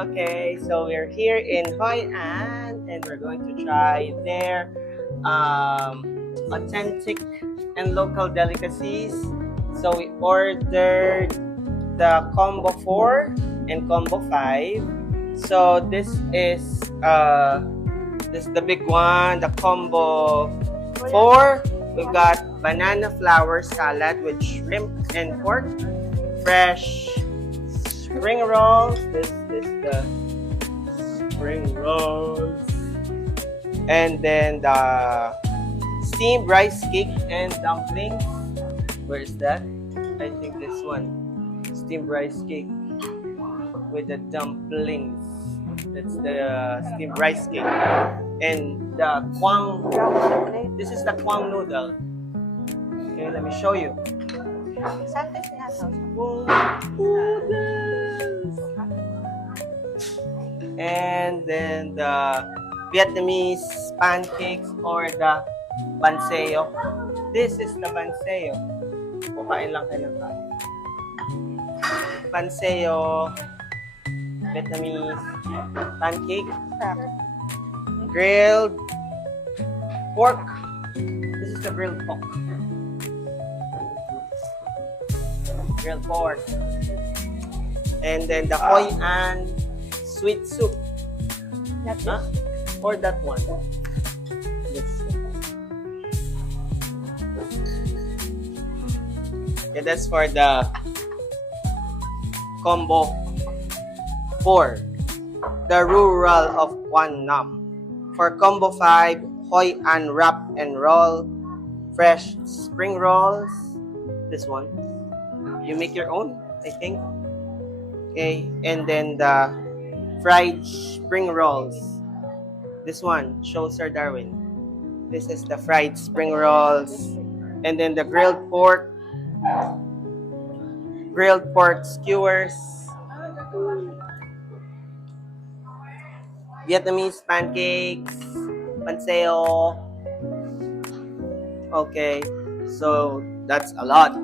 Okay, so we're here in Hoi An and we're going to try their authentic and local delicacies. So we ordered the combo 4 and combo 5. So this is the big one, the combo 4. We've got banana flour salad with shrimp and pork, fresh spring rolls. This is the spring rolls. And then the steamed rice cake and dumplings. Where is that? I think this one. Steamed rice cake with the dumplings. That's the steamed rice cake. And the kwang. This is the kwang noodle. Okay, let me show you. And then the Vietnamese pancakes or the banseo. This is the banseo. Kukain lang kayo ng kain. Banseo, Vietnamese pancake, grilled pork. This is the grilled pork. Grilled pork. And then the Hoi An sweet soup. Huh? Or that one. This. Okay, that's for the combo 4. The rural of Quang Nam. For combo 5, Hoi An wrap and roll, fresh spring rolls. This one. You make your own, I think. Okay, and then the fried spring rolls. This one, show Sir Darwin. This is the fried spring rolls. And then the grilled pork skewers. Vietnamese pancakes, panseo. Okay, so that's a lot.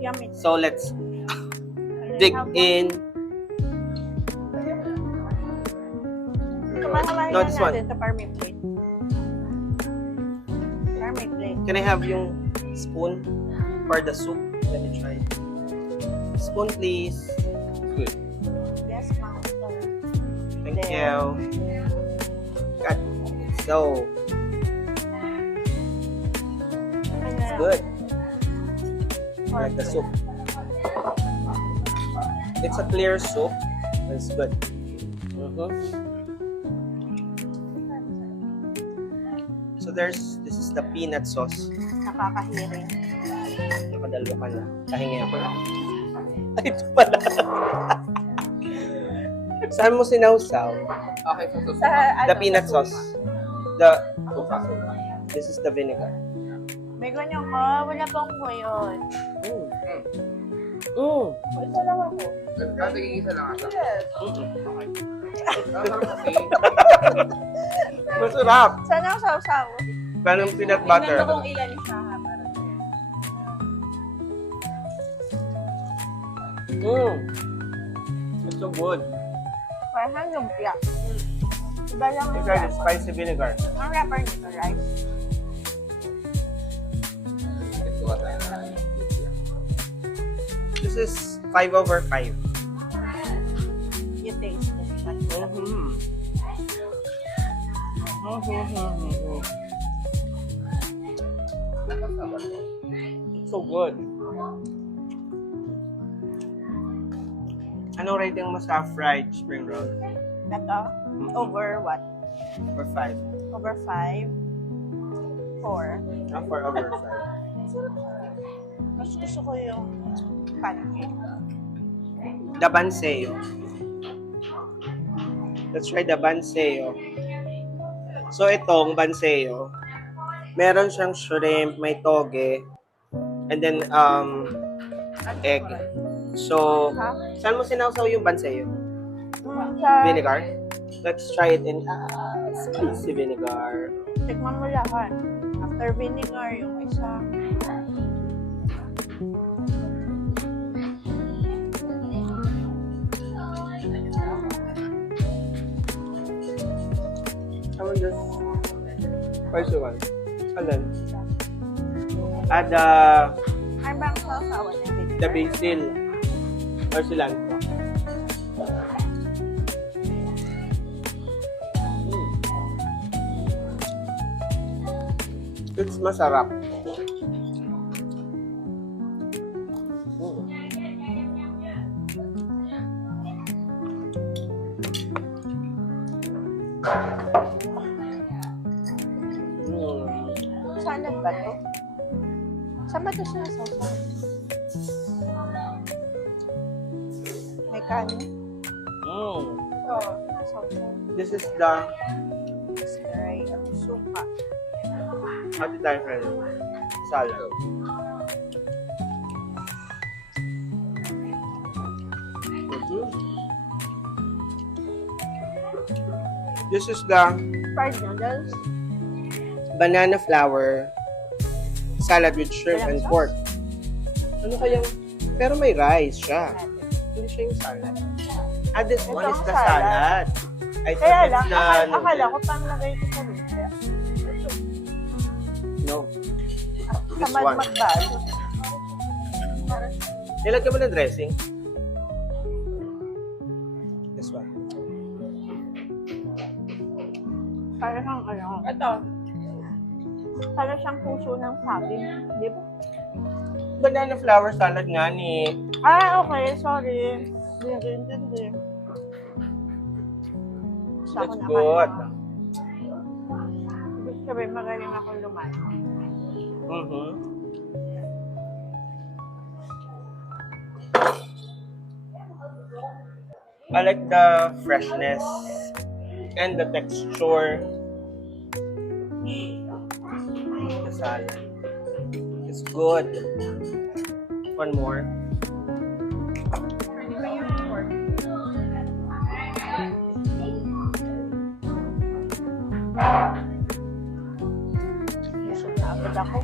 Yummy. So let's dig in. No, this one. Sa parme plate. Parme plate. Can I have yung spoon for the soup? Let me try. Spoon, please. Good. Yes, ma'am. Thank you. Got so it's good. Like the soup. It's a clear soup. It's good. So this is the peanut sauce. Nakakahiring. Nakadalo ka na. Kahingi ako na. Ay, ito pala. Saan mo sinawsaw? Okay, so The peanut sauce. This is the vinegar. May ganyan ko. Wala pang mo yun. Ito lang ako. isa lang ata. Yes. Masarap. Sana ang saw-saw. Ganong peanut butter. Tingnan mo kung ilan siya ha. It's so good. Parang lumpia. Iba lang You ang try the wrapper. spicy vinegar. Ang wrapper nito, right? This is 5/5. You taste it. It's so good. Anong rating mo sa fried spring roll? Ito? Over what? For 5. Over 5? 4? Not for over 5. Mas gusto ko yung pancake. The banseo. Let's try the banseo. So itong banseo, meron siyang shrimp, may toge, and then egg. So, saan mo sinawsaw yung banseo? Sa Vinegar? Let's try it in spicy vinegar. tikman mo lahat. After vinegar, yung isa. And just spicy one. And then, add Ano bang sausawan niya? the basil or cilantro. It's masarap. Salad ba to? Saan ba ito sinasawsaw? May kanin? Mm. Oo, sausaw. This is the Spray at suka. Ate tayo friend. Salad. This is the Fried noodles. banana flour salad with shrimp and pork. Ano kayang... Pero may rice siya. Hindi siya yung salad. Ah, this Ito one is ang the salad. salad. I thought Kaya it's lang, the akala noodle. ko pang lagay ko sa lupa. No. This Tamad one. magbalot. Nilagyan mo ng dressing? This one. Para siyang ano. Ito. Para siyang puso ng saging. Di ba? Banana flour salad nga ni... Ah, okay. Sorry. Hindi ko intindi. Gusto ako That's na good. kaya. Ibig sabihin, magaling ako lumayo. Mm-hmm. I like the freshness and the texture. The salad. It's good. One more. Busog na agad ako.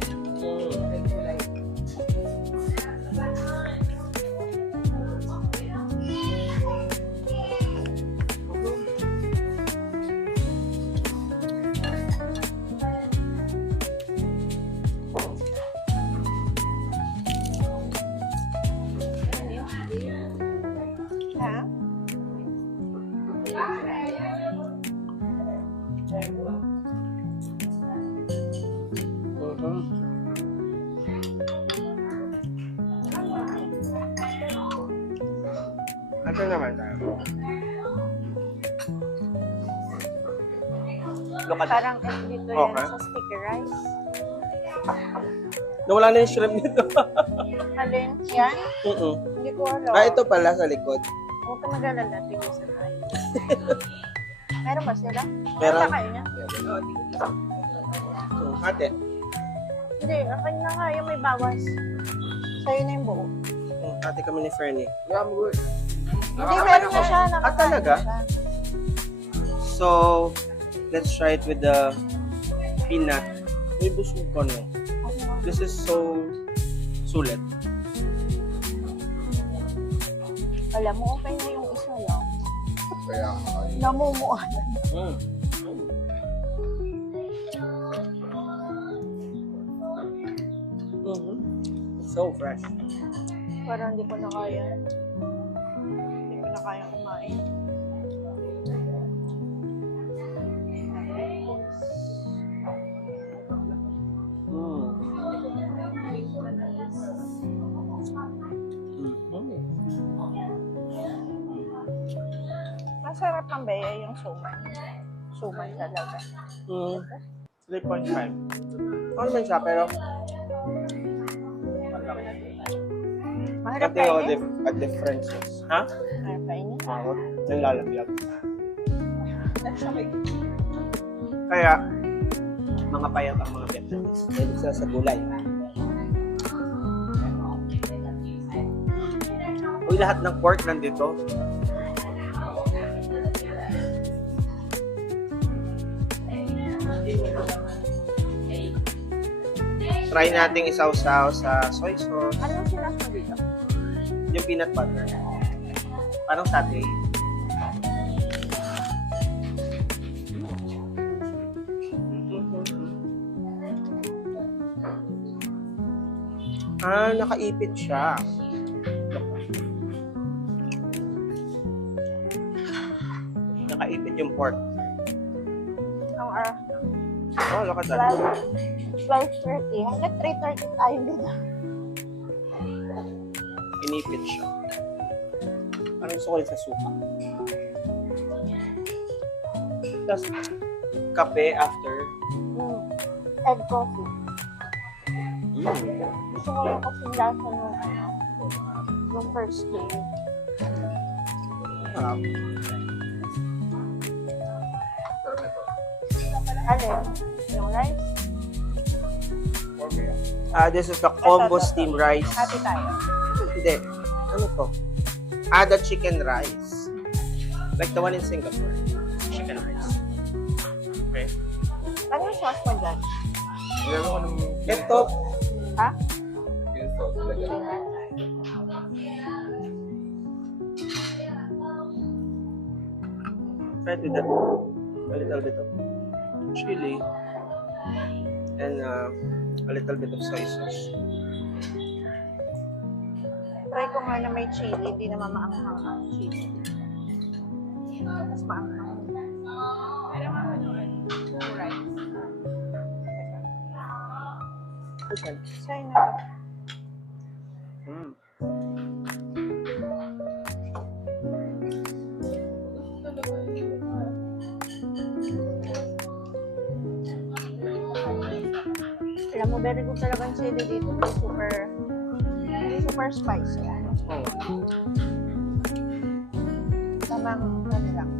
Ha? Ito naman tayo. Look at Parang dito yan Okay. sa sticky rice. Nawala na yung shrimp nito. Alin? Yan? Hindi ko alam. Ito pala sa likod. Huwag ka mag-alala. Tingin sa tayo. Meron ba sila? Meron. Ano kayo niya? Ate. Hindi, akin na nga. Yung may bawas. Sa'yo na yung buo. Ate kami ni Fernie. Yeah, I'm good. Hindi, meron na siya. Nakakain talaga? na siya. So, let's try it with the peanut. May busog ko no. This is so sulit. Alam mo, okay na yung isa lang. Kaya, Namumuan. Mm. Mm-hmm. So fresh. Parang hindi ko na kaya. Hindi ko na kaya kumain. Mm. Mm-hmm. Masarap ang beya yung suman. Suman talaga. Mm. 3.5. Ano naman siya, pero Maharap Ate o kainin? a differences. Ha? Maharap kainin? Nalalaglag. Kaya, mga payat ang mga Vietnamese. Dahil sila sa gulay. Uy, lahat ng pork nandito. Try nating isawsaw sa soy sauce. Ano yung sinas mo dito? Yung peanut butter. Parang satay. Ah, nakaipit siya. Nakaipit yung pork. Ang Oh, look at that. 12:30. Hanggang 3:30 tayo dito. Inipit siya. Parang gusto ko rin sa suka. Tapos, kape after. Egg coffee. Mm. Gusto ko yung kasing lasa nung first day. Ah, Sarap nito. Alin? Yung rice? this is the combo Ito. steam rice. Happy tayo. Hindi. Ano to? The chicken rice. Like the one in Singapore. Chicken rice. Okay. Ano yung sauce mo dyan? Meron ko ng Ito, Ha? green sauce. Lagyan. try to that. A little bit of chili. And a little bit of soy sauce. Try ko nga na may chili, hindi naman maanghang ang chili. Mas maanghang. Ano nga mo yung rice? Okay. Sa'yo na ba? Mm. Alam mo, very good talaga ang chili dito. Super spicy. Oh. Tamang, ano lang.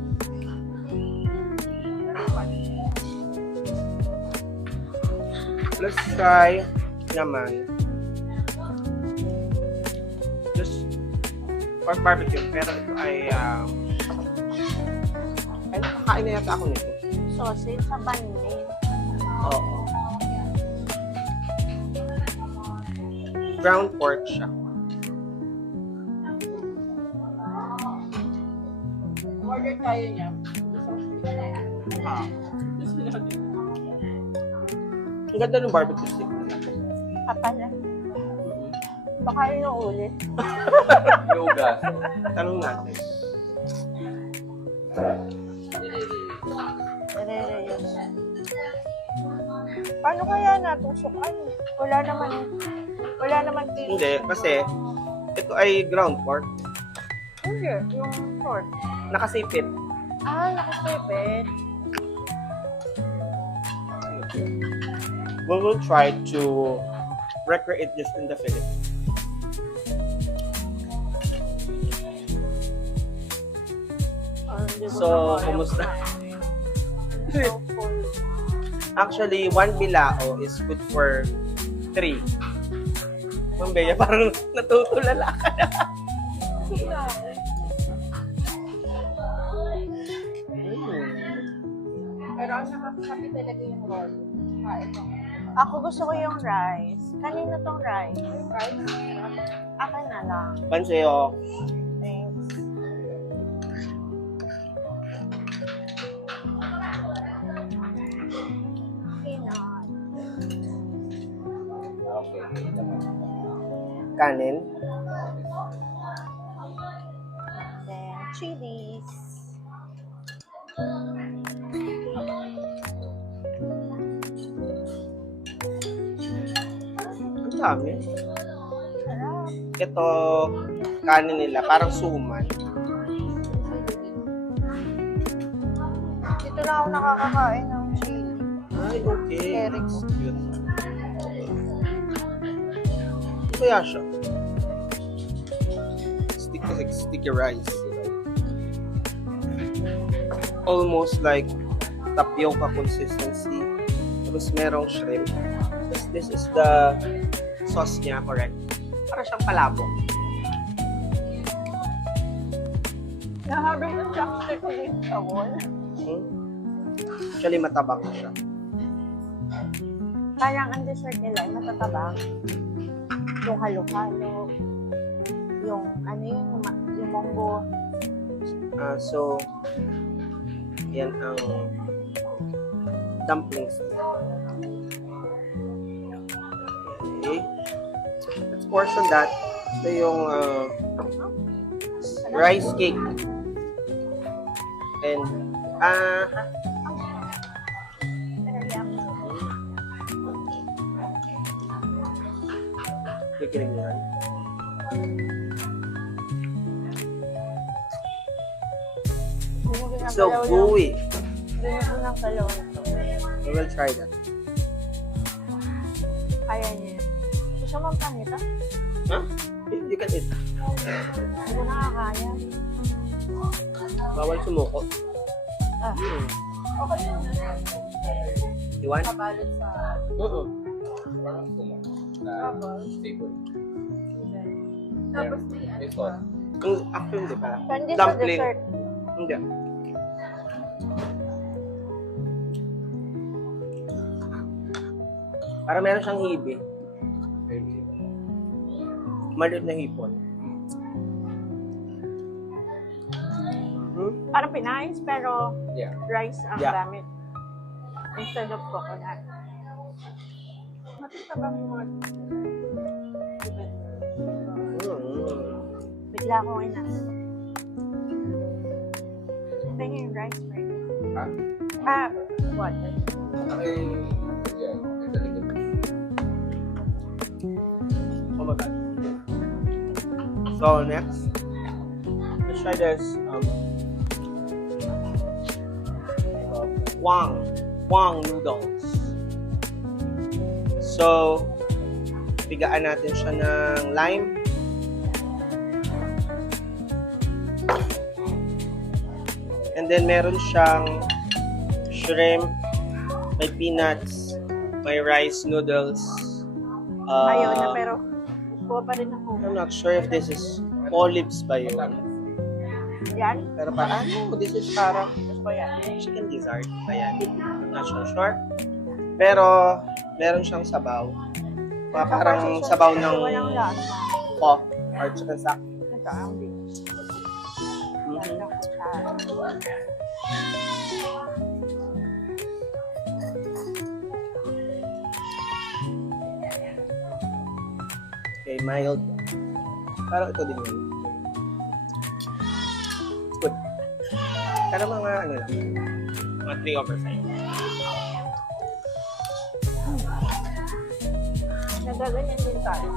Let's try naman just pork barbecue. Pero ito ay nakakain na yata ako nito. Sausage sa banin. Oo. Ground pork siya. Order tayo niya. Ang ganda ng barbecue stick. Kapal na. Baka yun yung ulit. Yoga. Tanong natin. Nare-reuse. Paano kaya natusukan? Wala naman Hindi, kasi ito ay ground pork. Hindi, yung pork. Nakasipit. Nakasipit. We will try to recreate this in the Philippines. Hindi ko So, na kaya kumusta? kumain. So full. Actually, one bilao is good for 3. Ma'am Bea, parang natutulala ka na. Pero ang nakakasabi talaga yung roll. Ako gusto ko yung rice. Kanino tong rice? Rice? Akin na lang. Panseo. Thanks. Peanut. Okay. Kanin. Then, chilies. Ang dami. Sarap. Ito, kanin nila, parang suman. Dito na ako nakakakain ng chili. Ay, okay. Very good. Cute. Ano kaya siya? Sticky rice. Almost like tapioca consistency. Tapos merong shrimp. Tapos this is the sauce niya, correct? Para siyang palabok. Nahabig ng chopstick ko dito sa wall. Actually, matabang siya. Parang ang dessert nila ay matatabang. Yung halo-halo. Yung ano yung monggo. So, yan ang dumplings niya. Okay. portion that. Ito yung rice cake. And, Pero yummy. kikinig yan. So gooey. Dinugo ng kalawan ito. We will try that. Kaya niya yun. Gusto mo ang panita? Huh? You can eat. Hindi ko nakakaya. Bawal sumuko. Ah. Okay yun. You want? Kabalot sa... Oo. Parang sila. Na stable. Tapos May sauce. Actually, hindi pa. Candy sa Dumpling. dessert. Hindi. Para meron siyang hibi. Maybe. Maliit na hipon. Hmm? Parang pinais, pero Yeah. rice ang Yeah. gamit. Instead of coconut. Matita ba mo? Bigla ko ina. Ito yung rice, right? Ha? Ah, water. Okay. Yeah. Ito likod. Oh my god. So next, let's try this Wang noodles. So, bigaan natin siya ng lime. And then meron siyang shrimp, may peanuts, may rice noodles. Ayaw na, pero kuha pa rin ako. I'm not sure if this is olives ba yun. Yan? Pero parang, this is parang Gusto ko yan. chicken gizzard ba yan? I'm not so sure. Pero, meron siyang sabaw. Parang sabaw ng Walang lasa. pork or chicken stock. Ito ang di. Mhm. Okay, mild. Parang ito din yun. It's good. Pero mga ano lang. Mga 3/5. Nagaganyan din tayo.